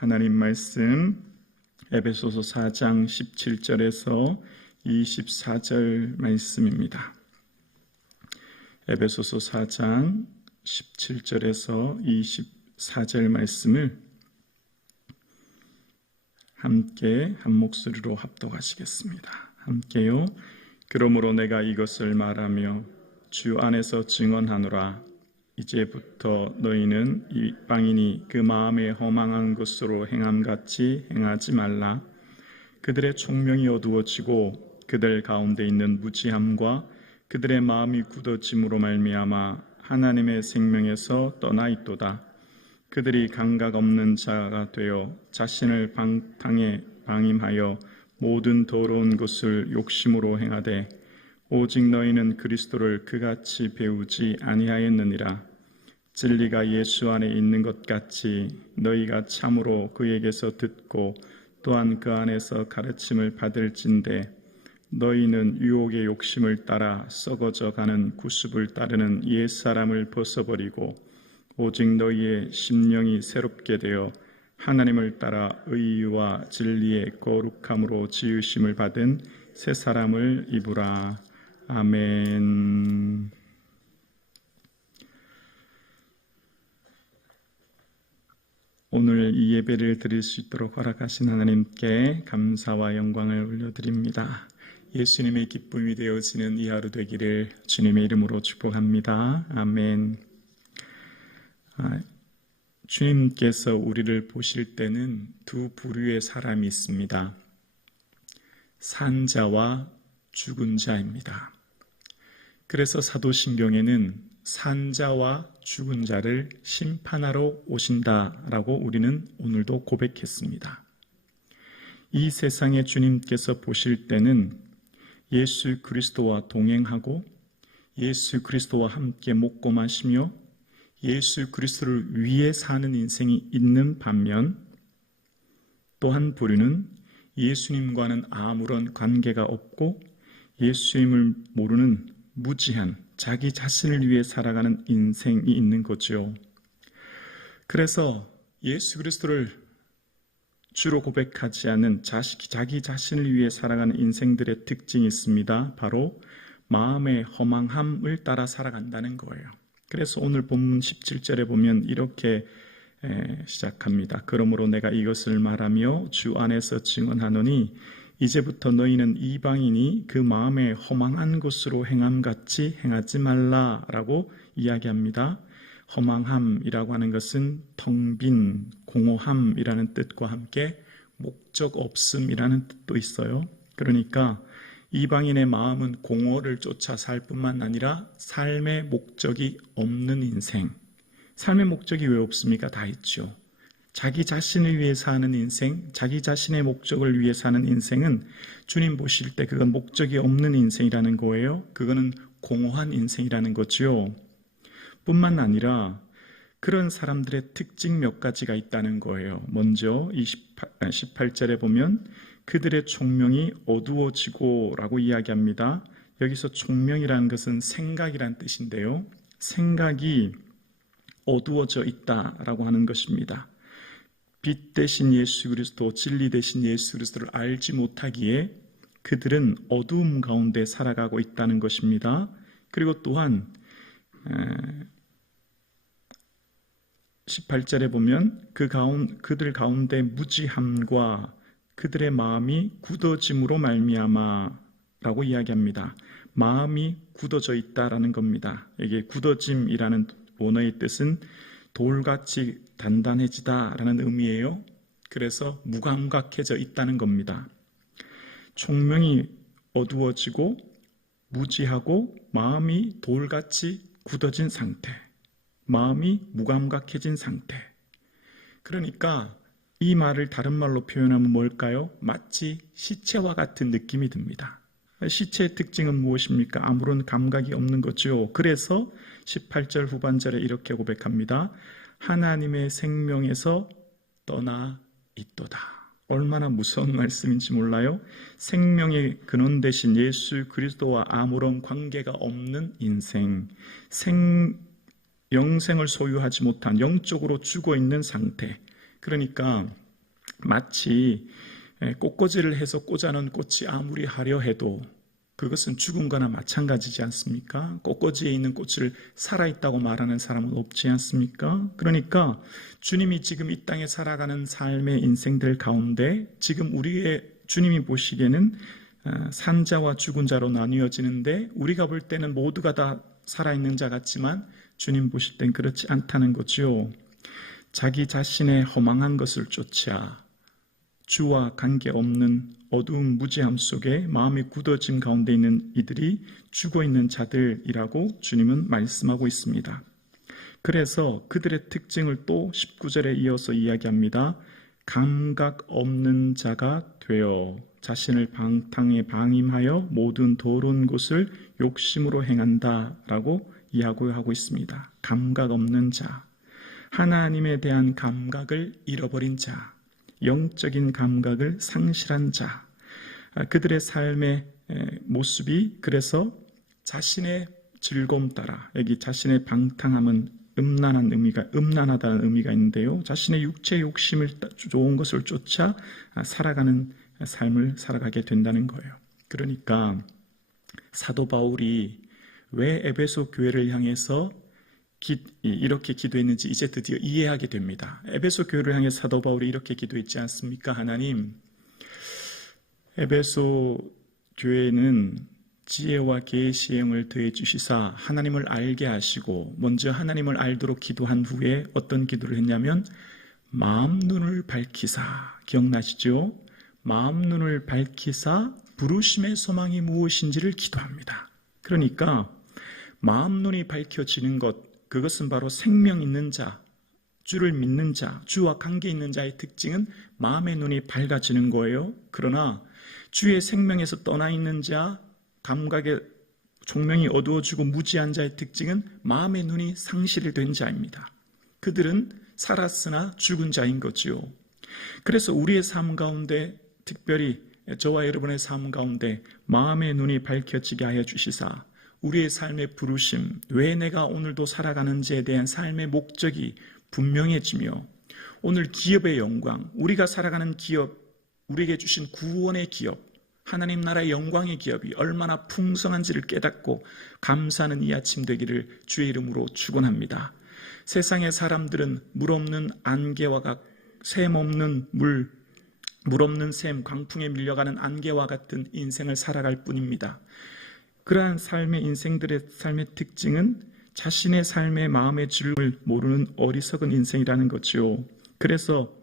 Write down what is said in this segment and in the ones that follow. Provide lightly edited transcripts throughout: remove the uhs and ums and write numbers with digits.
하나님 말씀 에베소서 4장 17절에서 24절 말씀입니다. 에베소서 4장 17절에서 24절 말씀을 함께 한 목소리로 합독하시겠습니다. 함께요. 그러므로 내가 이것을 말하며 주 안에서 증언하노라. 이제부터 너희는 이방인이 그 마음에 허망한 것으로 행함같이 행하지 말라. 그들의 총명이 어두워지고 그들 가운데 있는 무지함과 그들의 마음이 굳어짐으로 말미암아 하나님의 생명에서 떠나 있도다. 그들이 감각 없는 자가 되어 자신을 방탕에 방임하여 모든 더러운 것을 욕심으로 행하되 오직 너희는 그리스도를 그같이 배우지 아니하였느니라. 진리가 예수 안에 있는 것 같이 너희가 참으로 그에게서 듣고 또한 그 안에서 가르침을 받을진대 너희는 유혹의 욕심을 따라 썩어져 가는 구습을 따르는 옛사람을 벗어버리고 오직 너희의 심령이 새롭게 되어 하나님을 따라 의와 진리의 거룩함으로 지으심을 받은 새 사람을 입으라. 아멘. 오늘 이 예배를 드릴 수 있도록 허락하신 하나님께 감사와 영광을 올려드립니다. 예수님의 기쁨이 되어지는 이 하루 되기를 주님의 이름으로 축복합니다. 아멘. 주님께서 우리를 보실 때는 두 부류의 사람이 있습니다. 산 자와 죽은 자입니다. 그래서 사도신경에는 산 자와 죽은 자를 심판하러 오신다라고 우리는 오늘도 고백했습니다. 이 세상에 주님께서 보실 때는 예수 그리스도와 동행하고 예수 그리스도와 함께 먹고 마시며 예수 그리스도를 위해 사는 인생이 있는 반면 또 한 부류는 예수님과는 아무런 관계가 없고 예수님을 모르는 무지한 자기 자신을 위해 살아가는 인생이 있는 거죠. 그래서 예수 그리스도를 주로 고백하지 않는 자기 자신을 위해 살아가는 인생들의 특징이 있습니다. 바로 마음의 허망함을 따라 살아간다는 거예요. 그래서 오늘 본문 17절에 보면 이렇게 시작합니다. 그러므로 내가 이것을 말하며 주 안에서 증언하노니 이제부터 너희는 이방인이 그 마음에 허망한 것으로 행함같이 행하지 말라라고 이야기합니다. 허망함이라고 하는 것은 텅 빈 공허함이라는 뜻과 함께 목적 없음이라는 뜻도 있어요. 그러니까 이방인의 마음은 공허를 쫓아 살 뿐만 아니라 삶의 목적이 없는 인생. 삶의 목적이 왜 없습니까? 다 있죠. 자기 자신을 위해 사는 인생, 자기 자신의 목적을 위해 사는 인생은 주님 보실 때 그건 목적이 없는 인생이라는 거예요. 그거는 공허한 인생이라는 거죠. 뿐만 아니라 그런 사람들의 특징 몇 가지가 있다는 거예요. 먼저 18절에 보면 그들의 총명이 어두워지고 라고 이야기합니다. 여기서 총명이라는 것은 생각이란 뜻인데요. 생각이 어두워져 있다라고 하는 것입니다. 빛 대신 예수 그리스도, 진리 대신 예수 그리스도를 알지 못하기에 그들은 어두움 가운데 살아가고 있다는 것입니다. 그리고 또한 18절에 보면 그들 가운데 무지함과 그들의 마음이 굳어짐으로 말미암아라고 이야기합니다. 마음이 굳어져 있다라는 겁니다. 이게 굳어짐이라는 원어의 뜻은 돌같이 단단해지다라는 의미예요. 그래서 무감각해져 있다는 겁니다. 총명이 어두워지고 무지하고 마음이 돌같이 굳어진 상태, 마음이 무감각해진 상태. 그러니까 이 말을 다른 말로 표현하면 뭘까요? 마치 시체와 같은 느낌이 듭니다. 시체의 특징은 무엇입니까? 아무런 감각이 없는 거죠. 그래서 18절 후반절에 이렇게 고백합니다. 하나님의 생명에서 떠나 있도다. 얼마나 무서운 말씀인지 몰라요? 생명의 근원 대신 예수 그리스도와 아무런 관계가 없는 인생, 영생을 소유하지 못한 영적으로 죽어있는 상태. 그러니까 마치 꽃꽂이를 해서 꽂아놓은 꽃이 아무리 화려 해도 그것은 죽은 거나 마찬가지지 않습니까? 꽃꽂이에 있는 꽃을 살아있다고 말하는 사람은 없지 않습니까? 그러니까 주님이 지금 이 땅에 살아가는 삶의 인생들 가운데 지금 우리의 주님이 보시기에는 산자와 죽은 자로 나뉘어지는데 우리가 볼 때는 모두가 다 살아있는 자 같지만 주님 보실 땐 그렇지 않다는 거죠. 자기 자신의 허망한 것을 쫓아 주와 관계없는 어두운 무지함 속에 마음이 굳어진 가운데 있는 이들이 죽어있는 자들이라고 주님은 말씀하고 있습니다. 그래서 그들의 특징을 또 19절에 이어서 이야기합니다. 감각 없는 자가 되어 자신을 방탕에 방임하여 모든 더러운 것을 욕심으로 행한다 라고 이야기하고 있습니다. 감각 없는 자, 하나님에 대한 감각을 잃어버린 자, 영적인 감각을 상실한 자, 그들의 삶의 모습이 그래서 자신의 즐거움 따라, 여기 자신의 방탕함은 음란하다는 의미가 있는데요. 자신의 육체 욕심을 좋은 것을 쫓아 살아가는 삶을 살아가게 된다는 거예요. 그러니까 사도 바울이 왜 에베소 교회를 향해서 이렇게 기도했는지 이제 드디어 이해하게 됩니다. 에베소 교회를 향해 사도 바울이 이렇게 기도했지 않습니까? 하나님, 에베소 교회는 지혜와 계시의 영을 더해 주시사 하나님을 알게 하시고, 먼저 하나님을 알도록 기도한 후에 어떤 기도를 했냐면 마음 눈을 밝히사, 기억나시죠? 마음 눈을 밝히사 부르심의 소망이 무엇인지를 기도합니다. 그러니까 마음 눈이 밝혀지는 것, 그것은 바로 생명 있는 자, 주를 믿는 자, 주와 관계 있는 자의 특징은 마음의 눈이 밝아지는 거예요. 그러나 주의 생명에서 떠나 있는 자, 감각의 총명이 어두워지고 무지한 자의 특징은 마음의 눈이 상실된 자입니다. 그들은 살았으나 죽은 자인 거지요. 그래서 우리의 삶 가운데, 특별히 저와 여러분의 삶 가운데 마음의 눈이 밝혀지게 하여 주시사 우리의 삶의 부르심, 왜 내가 오늘도 살아가는지에 대한 삶의 목적이 분명해지며, 오늘 기업의 영광, 우리가 살아가는 기업, 우리에게 주신 구원의 기업, 하나님 나라의 영광의 기업이 얼마나 풍성한지를 깨닫고 감사하는 이 아침 되기를 주의 이름으로 축원합니다. 세상의 사람들은 물 없는 안개와 샘 없는 물 없는 샘, 광풍에 밀려가는 안개와 같은 인생을 살아갈 뿐입니다. 그러한 삶의 인생들의 삶의 특징은 자신의 삶의 마음의 즐거움을 모르는 어리석은 인생이라는 거죠. 그래서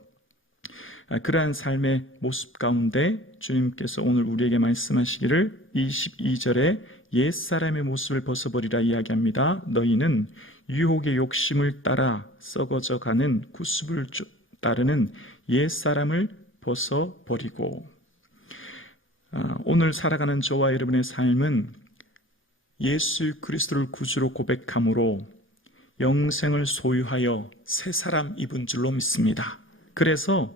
그러한 삶의 모습 가운데 주님께서 오늘 우리에게 말씀하시기를 22절에 옛사람의 모습을 벗어버리라 이야기합니다. 너희는 유혹의 욕심을 따라 썩어져가는 구습을 따르는 옛사람을 벗어버리고, 오늘 살아가는 저와 여러분의 삶은 예수 그리스도를 구주로 고백함으로 영생을 소유하여 새 사람 입은 줄로 믿습니다. 그래서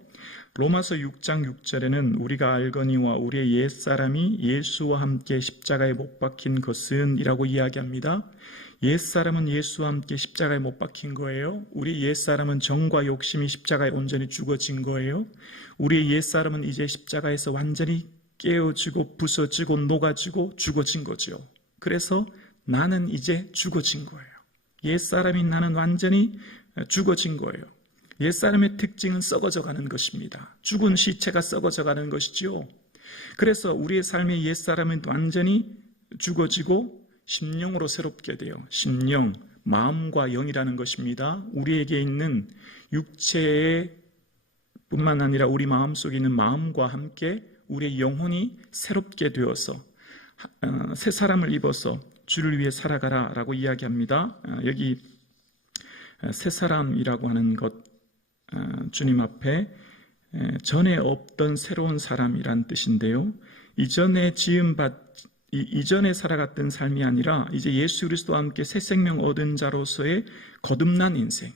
로마서 6장 6절에는 우리가 알거니와 우리의 옛사람이 예수와 함께 십자가에 못 박힌 것은 이라고 이야기합니다. 옛사람은 예수와 함께 십자가에 못 박힌 거예요. 우리 옛사람은 정과 욕심이 십자가에 온전히 죽어진 거예요. 우리의 옛사람은 이제 십자가에서 완전히 깨어지고 부서지고 녹아지고 죽어진 거죠. 그래서 나는 이제 죽어진 거예요. 옛사람인 나는 완전히 죽어진 거예요. 옛사람의 특징은 썩어져 가는 것입니다. 죽은 시체가 썩어져 가는 것이지요. 그래서 우리의 삶의 옛사람은 완전히 죽어지고 심령으로 새롭게 돼요. 심령, 마음과 영이라는 것입니다. 우리에게 있는 육체의 뿐만 아니라 우리 마음속에 있는 마음과 함께 우리의 영혼이 새롭게 되어서 새 사람을 입어서 주를 위해 살아가라 라고 이야기합니다. 여기 새 사람이라고 하는 것, 주님 앞에 전에 없던 새로운 사람이란 뜻인데요. 이전에 살아갔던 삶이 아니라 이제 예수 그리스도와 함께 새 생명 얻은 자로서의 거듭난 인생,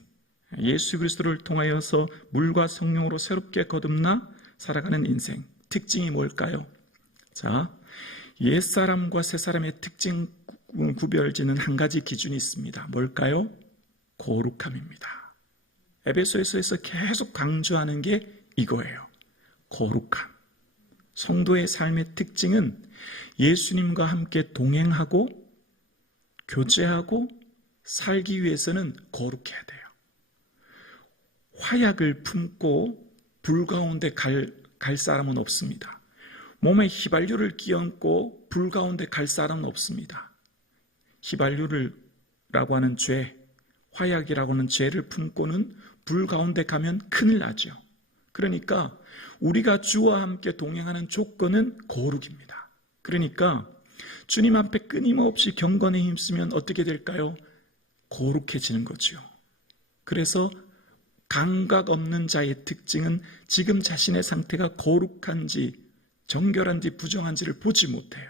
예수 그리스도를 통하여서 물과 성령으로 새롭게 거듭나 살아가는 인생, 특징이 뭘까요? 자, 옛사람과 새사람의 특징 구별지는 한 가지 기준이 있습니다. 뭘까요? 거룩함입니다. 에베소에서 계속 강조하는 게 이거예요. 거룩함. 성도의 삶의 특징은 예수님과 함께 동행하고 교제하고 살기 위해서는 거룩해야 돼요. 화약을 품고 불 가운데 갈 사람은 없습니다. 몸에 휘발유를 끼얹고 불 가운데 갈 사람은 없습니다. 휘발유라고 하는 죄, 화약이라고 하는 죄를 품고는 불 가운데 가면 큰일 나죠. 그러니까 우리가 주와 함께 동행하는 조건은 거룩입니다. 그러니까 주님 앞에 끊임없이 경건에 힘쓰면 어떻게 될까요? 거룩해지는 거죠. 그래서 감각 없는 자의 특징은 지금 자신의 상태가 거룩한지 정결한지 부정한지를 보지 못해요.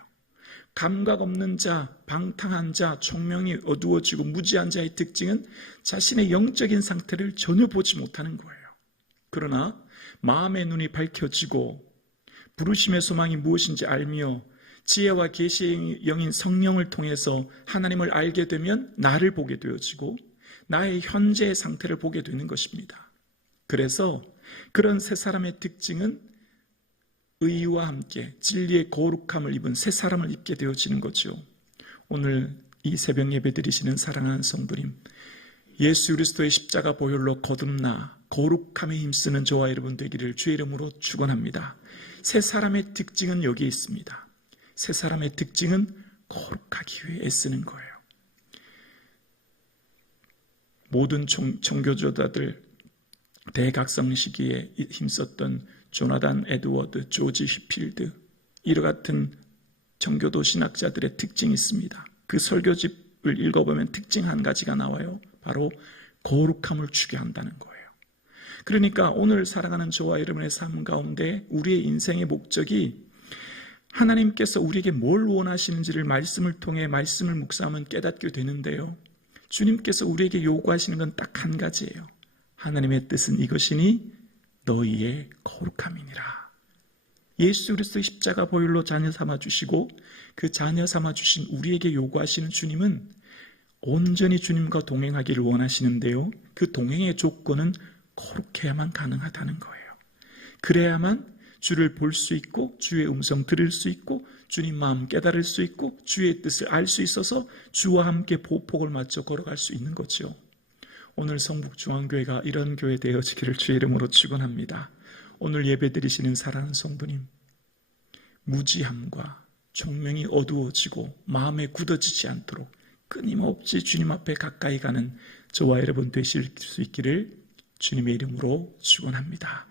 감각 없는 자, 방탕한 자, 총명이 어두워지고 무지한 자의 특징은 자신의 영적인 상태를 전혀 보지 못하는 거예요. 그러나 마음의 눈이 밝혀지고 부르심의 소망이 무엇인지 알며 지혜와 계시의 영인 성령을 통해서 하나님을 알게 되면 나를 보게 되어지고 나의 현재의 상태를 보게 되는 것입니다. 그래서 그런 새 사람의 특징은 의와 함께 진리의 거룩함을 입은 새 사람을 입게 되어지는 거죠. 오늘 이 새벽 예배 드리시는 사랑하는 성도님, 예수 그리스도의 십자가 보혈로 거듭나 거룩함에 힘쓰는 저와 여러분 되기를 주의 이름으로 축원합니다. 새 사람의 특징은 여기에 있습니다. 새 사람의 특징은 거룩하기 위해 애쓰는 거예요. 모든 청교도자들 대각성 시기에 힘썼던 조나단 에드워드, 조지 휘필드, 이와 같은 청교도 신학자들의 특징이 있습니다. 그 설교집을 읽어보면 특징 한 가지가 나와요. 바로 거룩함을 추게 한다는 거예요. 그러니까 오늘 살아가는 저와 여러분의 삶 가운데 우리의 인생의 목적이 하나님께서 우리에게 뭘 원하시는지를 말씀을 통해 말씀을 묵상하면 깨닫게 되는데요. 주님께서 우리에게 요구하시는 건 딱 한 가지예요. 하나님의 뜻은 이것이니 너희의 거룩함이니라. 예수 그리스도의 십자가 보혈로 자녀 삼아 주시고 그 자녀 삼아 주신 우리에게 요구하시는 주님은 온전히 주님과 동행하기를 원하시는데요. 그 동행의 조건은 거룩해야만 가능하다는 거예요. 그래야만 주를 볼 수 있고 주의 음성 들을 수 있고 주님 마음 깨달을 수 있고 주의 뜻을 알 수 있어서 주와 함께 보폭을 맞춰 걸어갈 수 있는 거죠. 오늘 성북중앙교회가 이런 교회 되어지기를 주의 이름으로 축원합니다. 오늘 예배드리시는 사랑하는 성도님, 무지함과 총명이 어두워지고 마음에 굳어지지 않도록 끊임없이 주님 앞에 가까이 가는 저와 여러분 되실 수 있기를 주님의 이름으로 축원합니다.